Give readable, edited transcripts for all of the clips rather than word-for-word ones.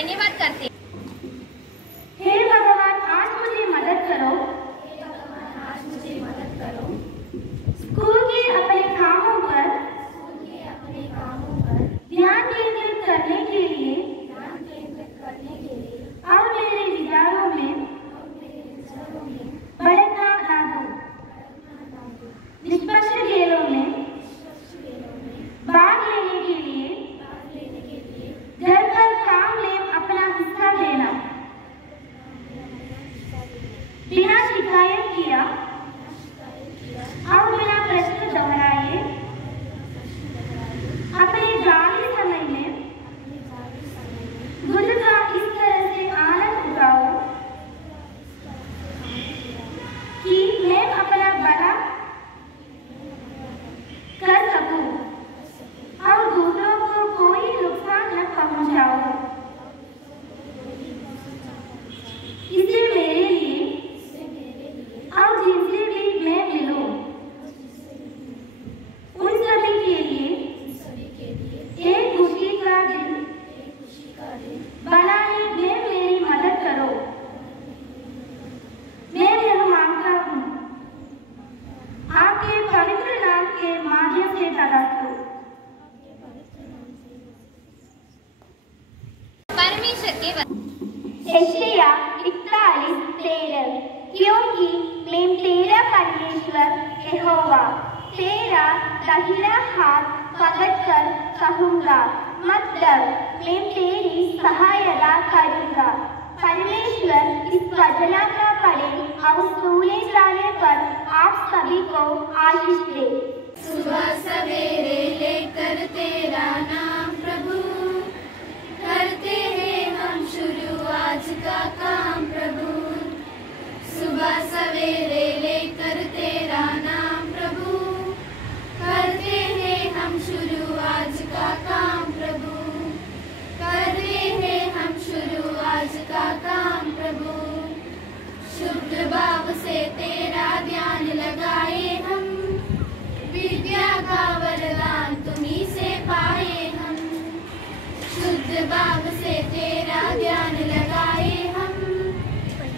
धन्यवाद करते हैं। हे भगवान आज मुझे मदद करो। स्कूल के अपने कामों पर ध्यान केंद्रित करने के लिए और मेरे विचारों में भटकना ना दो। निष्पक्ष खेलों में भाग लेने के लिए घर पर काम में अपना हिस्सा देना, बिना शिकायत किया और बिना प्रश्न दोहराए अपने जाली समय में बुद्ध का इस तरह से आनंद उठाओ कि मैं अपना भला कर सकूं और दूसरों को कोई नुकसान न पहुंचाऊं। इससे मेरे लिए और जिनसे भी मैं मिलूं उन सभी के लिए एक खुशी का दिन बनाने में मेरी मदद करो। मैं यह मांगता हूँ आपके पवित्र नाम के माध्यम से तदास्तु। परमेश्वर के यशायाह 41:13 क्योंकि मैं तेरा परमेश्वर यहोवा तेरा दाहिना हाथ पकड़कर कहूँगा मत डर, मैं तेरी सहायता करूँगा। परमेश्वर इस वचन का पढ़े और सुने जाने पर आप सभी को आशीष दे। सुबह सवेरे लेकर तेरा नाम प्रभु, करते हैं हम शुरू आज का काम प्रभु। सुबह सवेरे लेकर तेरा नाम प्रभु, करते हैं हम शुरू आज का काम प्रभु। करते हैं हम शुरू आज का काम प्रभु। शुद्ध भाव से तेरा ध्यान लगाए हम, विद्या का वरदान तुम्हीं से पाए हम। शुद्ध भाव से तेरा ध्यान लगाए हम,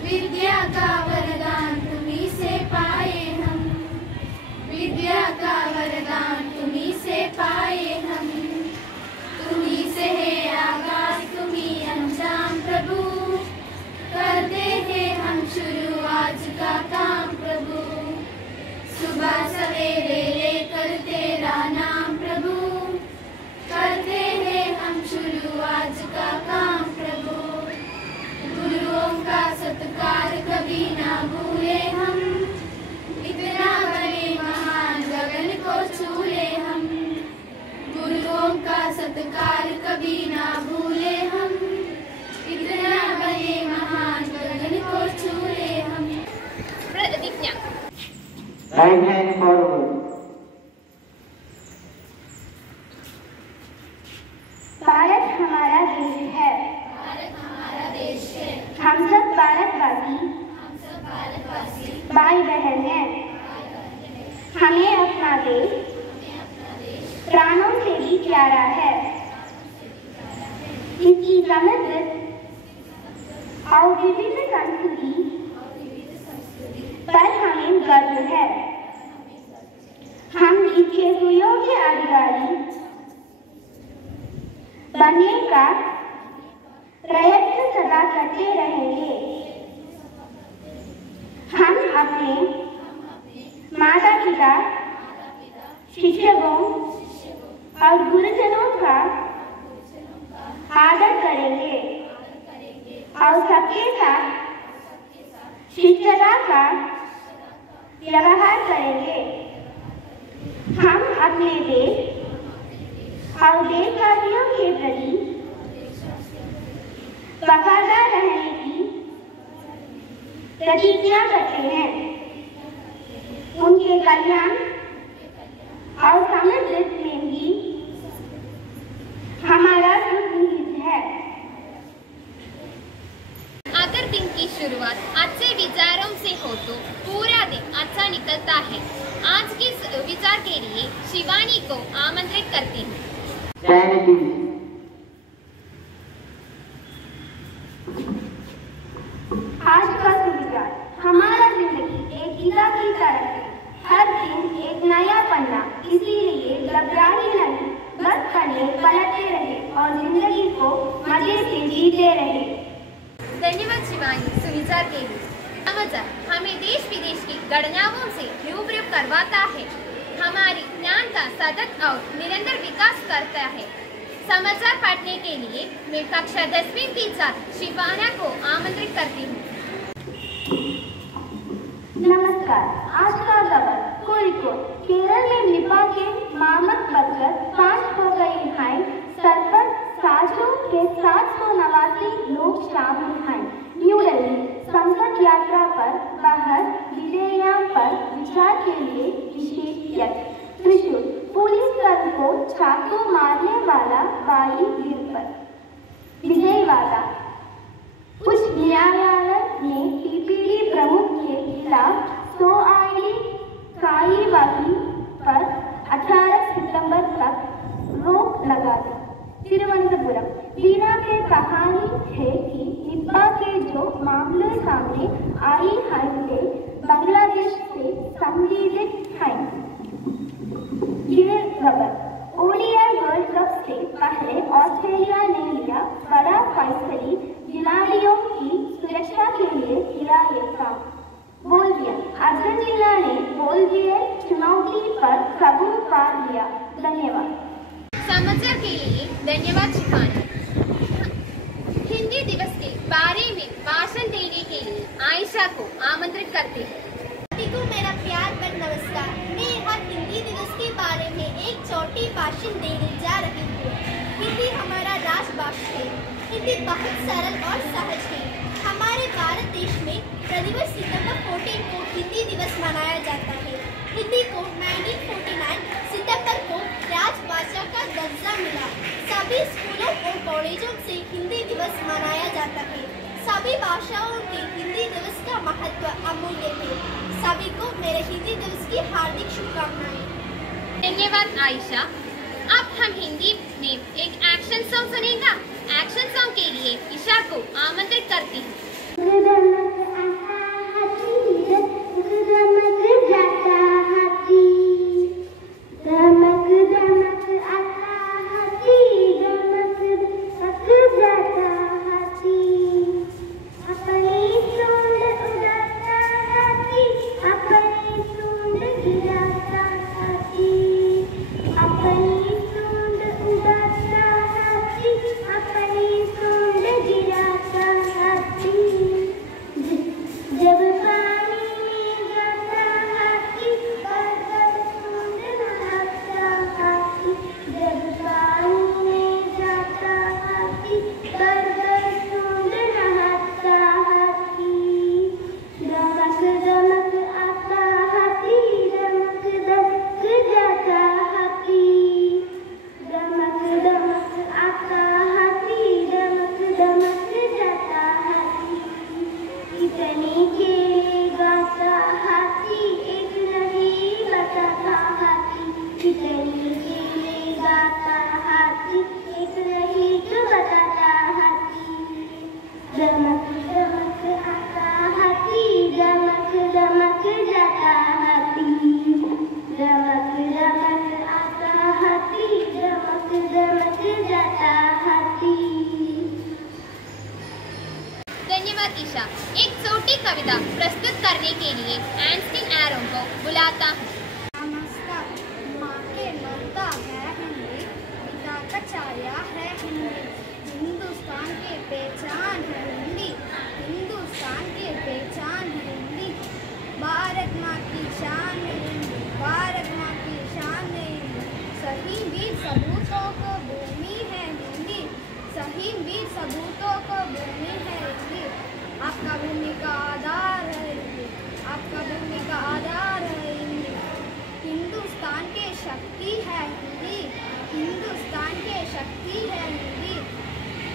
विद्या का वरदान तुम्हीं से पाए हम। विद्या का वरदान तुम्हीं से पाए हम। तुम्हीं से है आगाज तुम्हीं अंजाम प्रभु, करते हैं हम शुरू आज का काम प्रभु। सुबह सवेरे लेकर तेरा नाम प्रभु, करते हैं हम शुरू आज का काम प्रभु। गुरुओं का सत्कार कभी ना भूले हम, इतना बड़े महान गगन को छूले हम। गुरुओं का सत्कार कभी ना भूले हम, इतना बड़े महान गगन को छूले हम। प्रतिज्ञा। Right hand forward. भारत हमारा देश है। भारत हमारा देश है। हम सब भारतवासी भाई बहन हैं। हमें अपना देश प्राणों से भी प्यारा है। इसकी समृद्ध और विविध संस्कृति पर हमें गर्व है। हम इसके सुयोग्य अधिकारी बनने का प्रयत्न सदा करते रहेंगे। हम अपने माता पिता, शिक्षकों और गुरुजनों का आदर करेंगे और सबके साथ शिष्टता का व्यवहार करेंगे। हम अपने देश और देशवासियों के प्रति वफादार रहने की प्रतिज्ञा करते हैं। उनके कल्याण और समृद्धि में भी हमारा सुख निहित है। अगर दिन की शुरुआत अच्छे विचारों से हो तो पूरा दिन अच्छा निकलता है। आज के विचार के लिए शिवानी को आमंत्रित करती हूँ। घबराए नहीं, बस चले पलटते रहे और जिंदगी को मजे से जीते रहे। धन्यवाद शिवानी सुविचार के लिए। समाचार हमें देश विदेश की घटनाओं से रूबरू करवाता है, हमारी ज्ञान का सतत और निरंतर विकास करता है। समाचार पढ़ने के लिए मैं कक्षा 10वीं की छात्र शिवाना को आमंत्रित करती हूँ। नमस्कार। आज का खबर कोഴിക്കോട് केरल में निपा के मामक बढ़कर 5 हो गए हैं। सर पर साजों के 789 लोग शामिल हैं। न्यू दिल्ली संसद यात्रा पर बहस विधेयक पर विचार के लिए विशेष यज्ञ। त्रिशूल पुलिस कर्मी को चाकू मारने वाला बाई गिरफ्तार। विजयवाड़ा उच्च न्यायालय ने टीपीडी प्रमुख के खिलाफ 100 आईडी कार्यवाही पर 18 सितंबर तक रोक लगा दी। तिरुवनंतपुरम वीणा की कहानी है कि निपा के जो मामले सामने आई है वे बांग्लादेश से संबंधित हैं। ओडीआई वर्ल्ड कप से पहले ऑस्ट्रेलिया ने लिया बड़ा फैसला, खिलाड़ियों की सुरक्षा के लिए किया ये काम। बोल्विया अर्जेंटीना ने बोल्विया चुनौती पर काबू पा लिया। धन्यवाद। समाचार के लिए धन्यवाद शिवानी। हिंदी दिवस के बारे में भाषण देने के लिए आयशा को आमंत्रित करते हैं। सभी को मेरा प्यार भरा नमस्कार। मैं यहाँ हिंदी दिवस के बारे में एक छोटी भाषण देने जा रही हूँ। हिंदी हमारा राष्ट्रभाषा है। हिंदी बहुत सरल और सहज है। हमारे भारत देश में प्रतिवर्ष सितंबर 14 को हिंदी दिवस मनाया जाता है। हिंदी को 1949 सितंबर को राजभाषा का दर्जा मिला। सभी स्कूलों और कॉलेजों से हिंदी दिवस मनाया जाता है। सभी भाषाओं के हिंदी दिवस का महत्व अमूल्य है। सभी को मेरे हिंदी दिवस की हार्दिक शुभकामनाएं। धन्यवाद आयशा। अब हम हिंदी में एक एक्शन सॉन्ग सुनेगा। एक्शन सॉन्ग के लिए ईशा को आमंत्रित करती हूँ। धन्यवाद ईशा। एक छोटी कविता प्रस्तुत करने के लिए एंस्टीन एरो को बुलाता हूँ। नमस्कार। माँ के ममता है हिंदी, पिता का छाया है हिंदी, हिंदुस्तान की पहचान है हिंदी, हिंदुस्तान की पहचान है हिंदी, भारत माँ की शान है हिंदी, भारत माँ की शान है हिंदी, सही वीर सबूतों को भूमि है हिंदी, सही वीर सबूतों को भूमि है हिंदी, आपका भूमि का आधार है हिंदी, आपका भूमि का आधार है हिंदी, हिंदुस्तान की शक्ति है हिंदी, हिंदुस्तान की शक्ति है हिंदी,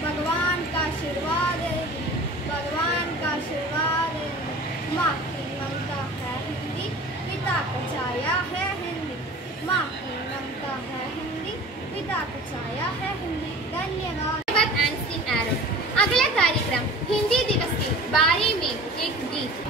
भगवान का आशीर्वाद है हिंदी, भगवान का आशीर्वाद है हिंदी, माँ की ममता है हिंदी, पिता का छाया है हिंदी, माँ की ममता है हिंदी, पिता का छाया है हिंदी। धन्यवाद। एंस्टीन एरो। अगला कार्यक्रम हिंदी दिवस के बारे में एक गीत।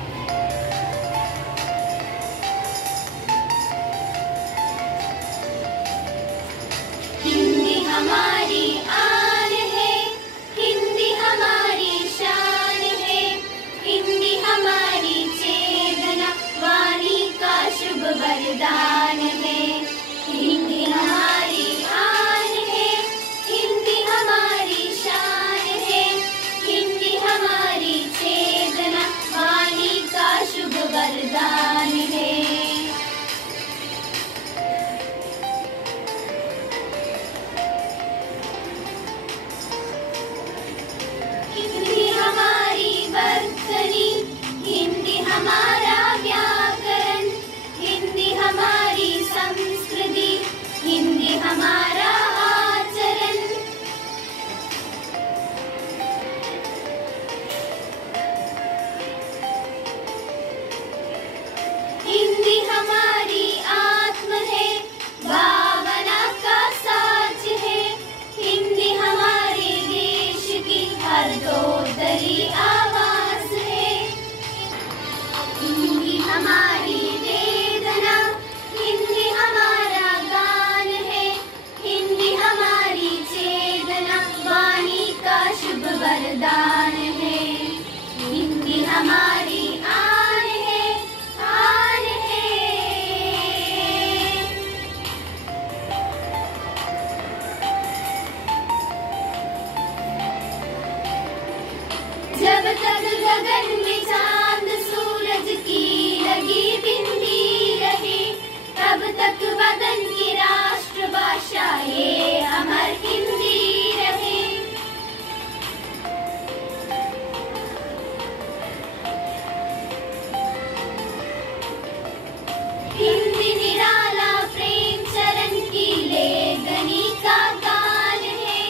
तक गगन में चांद सूरज की लगी बिंदी रहे, तब तक वतन की राष्ट्रभाषा ये अमर हिंदी रहे। हिंदी निराला प्रेम चरण की लेखनी का गान है,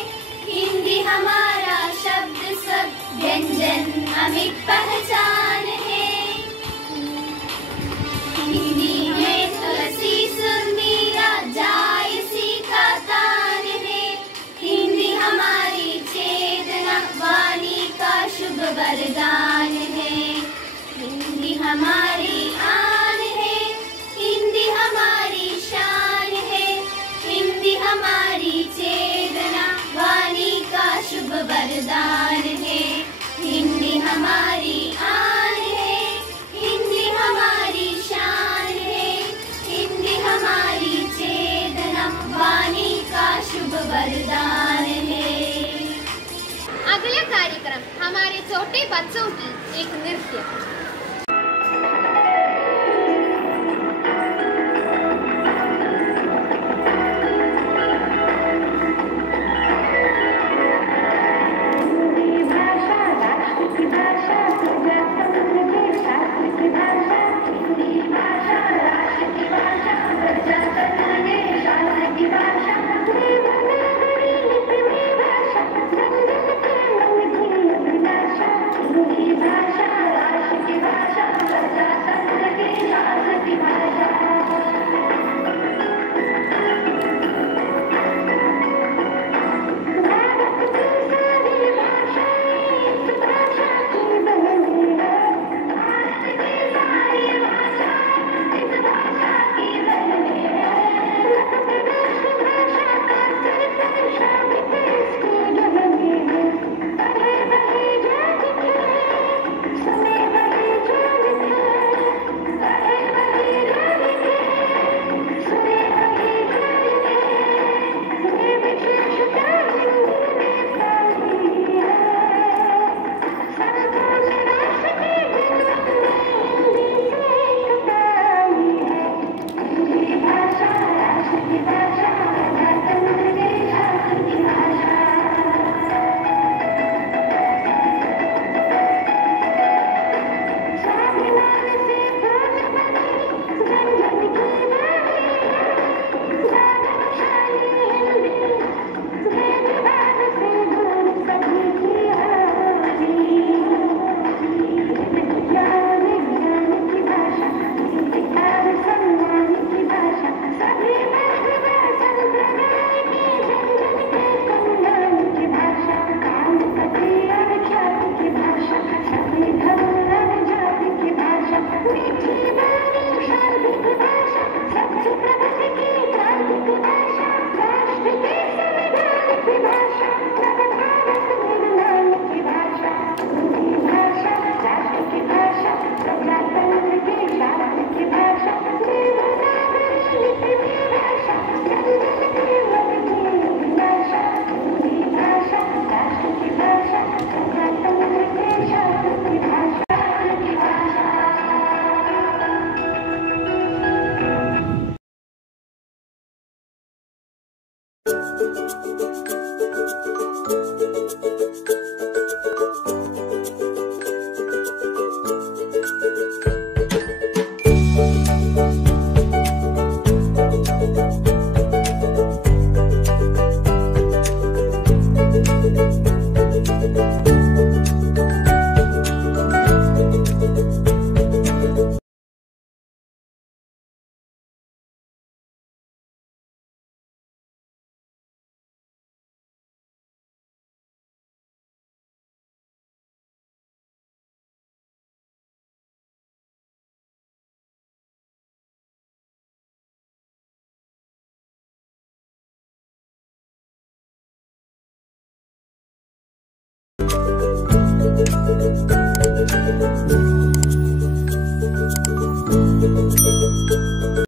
हिंदी हमारा शब्द सब व्यंजन अमिट पहचान है। हिंदी में तुलसी सुर मीरा जायसी का तान है, हिंदी हमारी चेतना वाणी का शुभ वरदान है। हिंदी हमारी आन है, हिंदी हमारी शान है, हिंदी हमारी चेतना वाणी का शुभ वरदान है। हिंदी हमारी आन है, हिंदी हमारी शान है, हिंदी हमारी चेतना वाणी का शुभ वरदान है। अगला कार्यक्रम हमारे छोटे बच्चों की एक नृत्य।